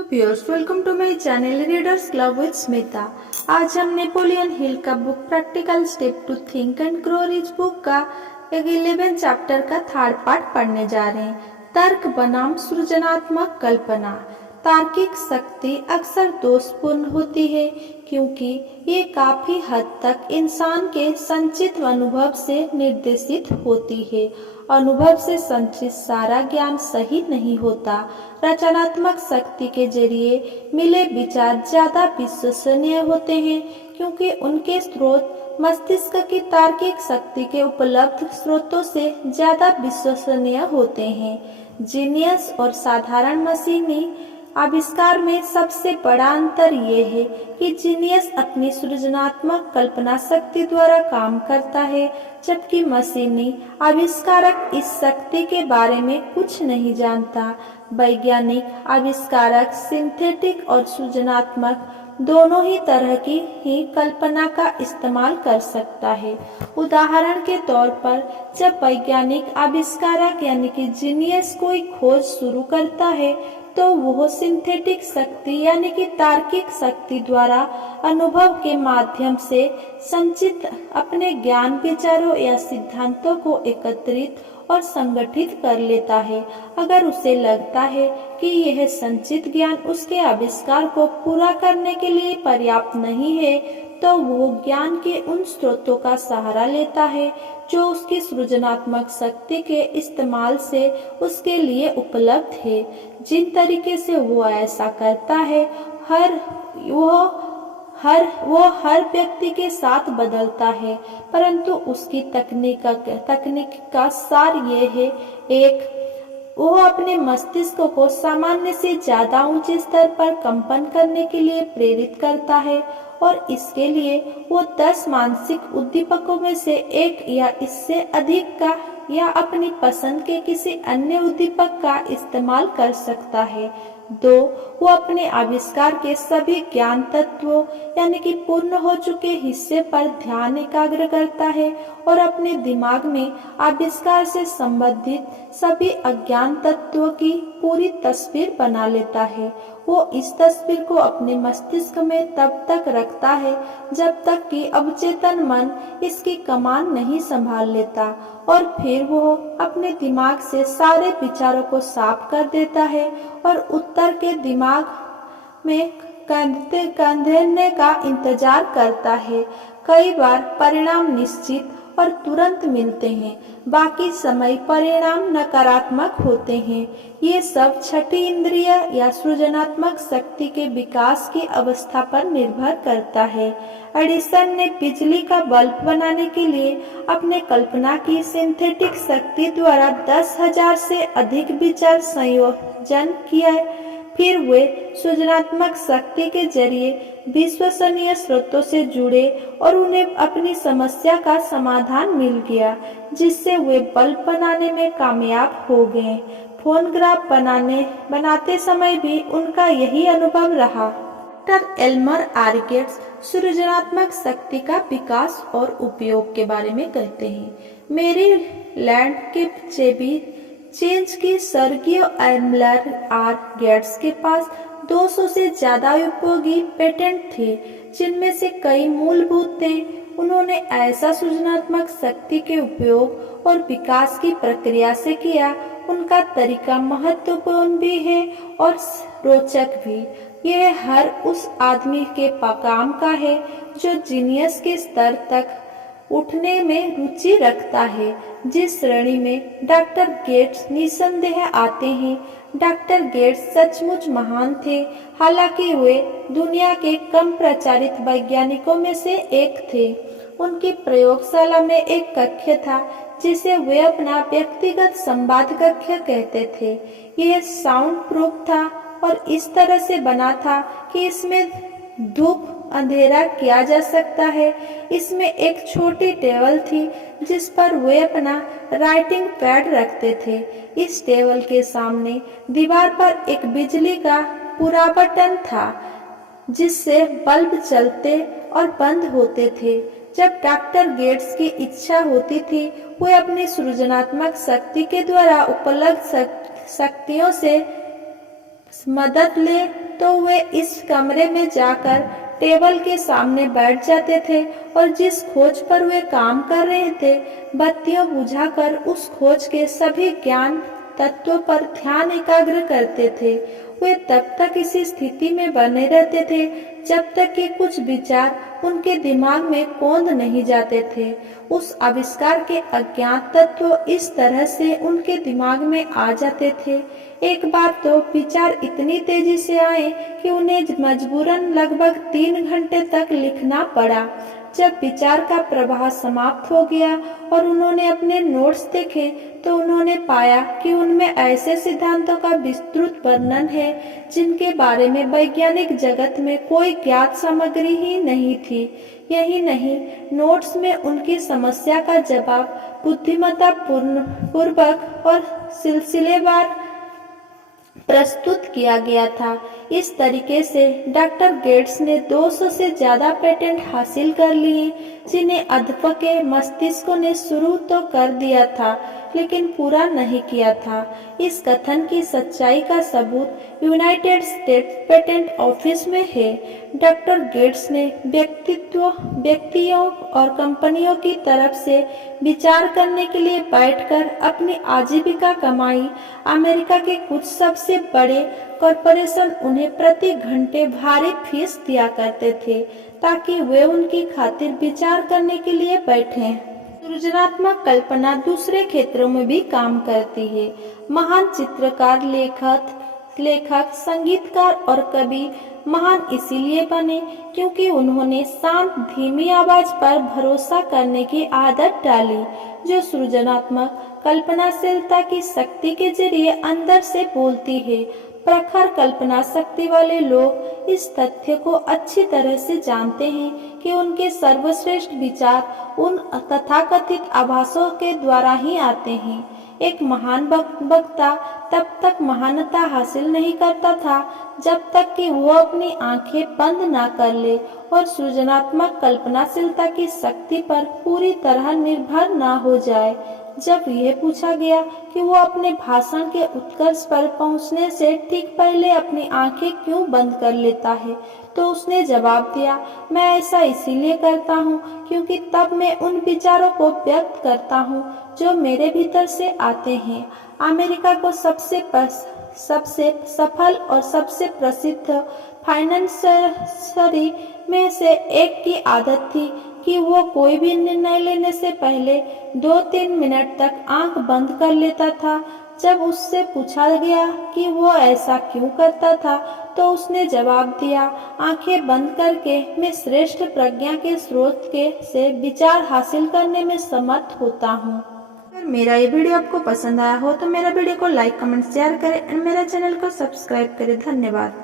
Hello viewers, welcome to my channel readers club with Smita. आज हम Napoleon Hill का book practical step to think and grow rich book का 11 chapter का third part पढ़ने जा रहे हैं। तर्क बनाम सृजनात्मक कल्पना। तार्किक शक्ति अक्सर दोषपूर्ण होती है क्योंकि ये काफी हद तक इंसान के संचित अनुभव से निर्देशित होती है। अनुभव से संचित सारा ज्ञान सही नहीं होता। रचनात्मक शक्ति के जरिए मिले विचार ज्यादा विश्वसनीय होते हैं क्योंकि उनके स्रोत मस्तिष्क की तार्किक शक्ति के उपलब्ध स्रोतों से ज्यादा विश्वसनीय होते हैं। जीनियस और साधारण मशीनी आविष्कार में सबसे बड़ा अंतर ये है कि जीनियस अपनी सृजनात्मक कल्पना शक्ति द्वारा काम करता है, जबकि मशीनी आविष्कारक इस शक्ति के बारे में कुछ नहीं जानता। वैज्ञानिक आविष्कारक सिंथेटिक और सृजनात्मक दोनों ही तरह की ही कल्पना का इस्तेमाल कर सकता है। उदाहरण के तौर पर जब वैज्ञानिक आविष्कारक यानी कि जीनियस कोई खोज शुरू करता है तो वह सिंथेटिक शक्ति यानी कि तार्किक शक्ति द्वारा अनुभव के माध्यम से संचित अपने ज्ञान, विचारों या सिद्धांतों को एकत्रित और संगठित कर लेता है। अगर उसे लगता है कि यह संचित ज्ञान उसके आविष्कार को पूरा करने के लिए पर्याप्त नहीं है, तो वो ज्ञान के उन स्रोतों का सहारा लेता है जो उसकी सृजनात्मक शक्ति के इस्तेमाल से उसके लिए उपलब्ध है। जिन तरीके से वो ऐसा करता है वो हर व्यक्ति के साथ बदलता है, परंतु उसकी तकनीक का सार ये है। एक, वो अपने मस्तिष्क को सामान्य से ज्यादा ऊंचे स्तर पर कंपन करने के लिए प्रेरित करता है और इसके लिए वो 10 मानसिक उद्दीपकों में से एक या इससे अधिक का या अपनी पसंद के किसी अन्य उद्दीपक का इस्तेमाल कर सकता है। 2, वो अपने आविष्कार के सभी ज्ञान तत्वों यानी कि पूर्ण हो चुके हिस्से पर ध्यान एकाग्र करता है और अपने दिमाग में आविष्कार से संबंधित सभी अज्ञान तत्वों की पूरी तस्वीर बना लेता है। वो इस तस्वीर को अपने मस्तिष्क में तब तक रखता है जब तक कि अवचेतन मन इसकी कमान नहीं संभाल लेता और फिर वो अपने दिमाग से सारे विचारों को साफ कर देता है और उत्तर के दिमाग में कंधेरने का इंतजार करता है। कई बार परिणाम निश्चित और तुरंत मिलते हैं, बाकी समय परिणाम नकारात्मक होते हैं। ये सब छठी इंद्रिय या सृजनात्मक शक्ति के विकास की अवस्था पर निर्भर करता है। एडिसन ने बिजली का बल्ब बनाने के लिए अपने कल्पना की सिंथेटिक शक्ति द्वारा 10,000 से अधिक विचार संयोजन किया। फिर वे सृजनात्मक शक्ति के जरिए विश्वसनीय स्रोतों से जुड़े और उन्हें अपनी समस्या का समाधान मिल गया, जिससे वे बल्ब बनाने में कामयाब हो गए। फोनोग्राफ बनाते समय भी उनका यही अनुभव रहा। डॉक्टर एल्मर आर्केट्स सृजनात्मक शक्ति का विकास और उपयोग के बारे में कहते हैं। मेरीलैंड के चेबी चेंज की सर्गियो एल्मर आर गेट्स के पास 200 से ज्यादा उपयोगी पेटेंट थे, जिनमें से कई मूलभूत थे। उन्होंने ऐसा सृजनात्मक शक्ति के उपयोग और विकास की प्रक्रिया से किया। उनका तरीका महत्वपूर्ण भी है और रोचक भी। यह हर उस आदमी के काम का है जो जीनियस के स्तर तक उठने में रुचि रखता है, जिस श्रेणी में डॉक्टर गेट्स निसंदेह आते हैं। डॉक्टर गेट्स सचमुच महान थे, हालांकि वे दुनिया के कम प्रचारित वैज्ञानिकों में से एक थे। उनकी प्रयोगशाला में एक कक्ष था जिसे वे अपना व्यक्तिगत संवाद कक्ष कहते थे। यह साउंड प्रूफ था और इस तरह से बना था कि इसमें धूप अंधेरा किया जा सकता है। इसमें एक छोटी टेबल थी जिस पर वे अपना राइटिंग पैड रखते थे। इस टेबल के सामने दीवार पर एक बिजली का पूरा बटन था जिससे बल्ब चलते और बंद होते थे। जब डॉक्टर गेट्स की इच्छा होती थी, वे अपनी सृजनात्मक शक्ति के द्वारा उपलब्ध मदद ले तो वे इस कमरे में जाकर टेबल के सामने बैठ जाते थे और जिस खोज पर वे काम कर रहे थे बत्तियां बुझाकर उस खोज के सभी ज्ञान तत्वों पर ध्यान एकाग्र करते थे। वे तब तक इसी स्थिति में बने रहते थे जब तक कि कुछ विचार उनके दिमाग में कौंध नहीं जाते थे। उस आविष्कार के अज्ञात तत्व इस तरह से उनके दिमाग में आ जाते थे। एक बार तो विचार इतनी तेजी से आए कि उन्हें मजबूरन लगभग 3 घंटे तक लिखना पड़ा। जब विचार का प्रवाह समाप्त हो गया और उन्होंने अपने नोट्स देखे तो उन्होंने पाया कि उनमें ऐसे सिद्धांतों का विस्तृत वर्णन है जिनके बारे में वैज्ञानिक जगत में कोई ज्ञात सामग्री ही नहीं थी। यही नहीं, नोट्स में उनकी समस्या का जवाब बुद्धिमत्ता पूर्वक और सिलसिलेवार प्रस्तुत किया गया था। इस तरीके से डॉक्टर गेट्स ने 200 से ज्यादा पेटेंट हासिल कर लिए जिन्हें अध्यापक के मस्तिष्क ने शुरू तो कर दिया था लेकिन पूरा नहीं किया था। इस कथन की सच्चाई का सबूत यूनाइटेड स्टेट्स पेटेंट ऑफिस में है। डॉक्टर गेट्स ने व्यक्तियों और कंपनियों की तरफ से विचार करने के लिए बैठकर अपनी आजीविका कमाई। अमेरिका के कुछ सबसे बड़े कॉरपोरेशन उन्हें प्रति घंटे भारी फीस दिया करते थे ताकि वे उनकी खातिर विचार करने के लिए बैठें। सृजनात्मक कल्पना दूसरे क्षेत्रों में भी काम करती है। महान चित्रकार, लेखक, संगीतकार और कवि महान इसीलिए बने क्योंकि उन्होंने शांत धीमी आवाज पर भरोसा करने की आदत डाली जो सृजनात्मक कल्पनाशीलता की शक्ति के जरिए अंदर से बोलती है। प्रखर कल्पना शक्ति वाले लोग इस तथ्य को अच्छी तरह से जानते हैं कि उनके सर्वश्रेष्ठ विचार उन तथाकथित आभासों के द्वारा ही आते हैं। एक महान वक्ता तब तक महानता हासिल नहीं करता था जब तक कि वो अपनी आंखें बंद ना कर ले और सृजनात्मक कल्पनाशीलता की शक्ति पर पूरी तरह निर्भर ना हो जाए। जब यह पूछा गया कि वो अपने भाषण के उत्कर्ष पर पहुंचने से ठीक पहले अपनी आंखें क्यों बंद कर लेता है तो उसने जवाब दिया, मैं ऐसा इसीलिए करता हूँ क्योंकि तब मैं उन विचारों को व्यक्त करता हूँ जो मेरे भीतर से आते हैं। अमेरिका को सबसे सफल और सबसे प्रसिद्ध फाइनेंसरी में से एक की आदत थी कि वो कोई भी निर्णय लेने से पहले 2-3 मिनट तक आंख बंद कर लेता था। जब उससे पूछा गया कि वो ऐसा क्यों करता था तो उसने जवाब दिया, आंखें बंद करके मैं श्रेष्ठ प्रज्ञा के स्रोत से विचार हासिल करने में समर्थ होता हूँ। अगर मेरा ये वीडियो आपको पसंद आया हो तो मेरा वीडियो को लाइक, कमेंट, शेयर करें और मेरे चैनल को सब्सक्राइब करें। धन्यवाद।